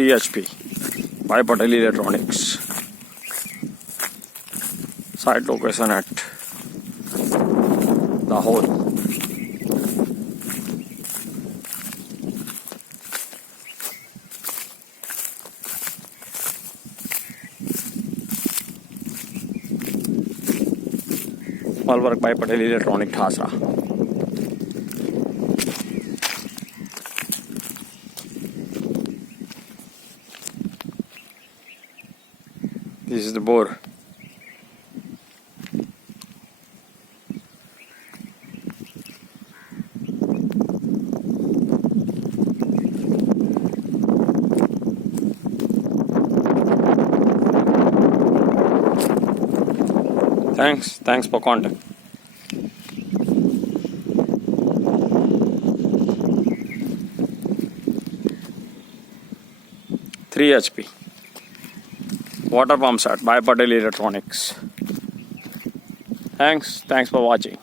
3 HP by PATEL Electronics. Site location at dahod. All work by PATEL Electronics THASRA. This is the bore. Thanks for contact. 3 HP. Water pump set by PATEL Electronics. Thanks for watching.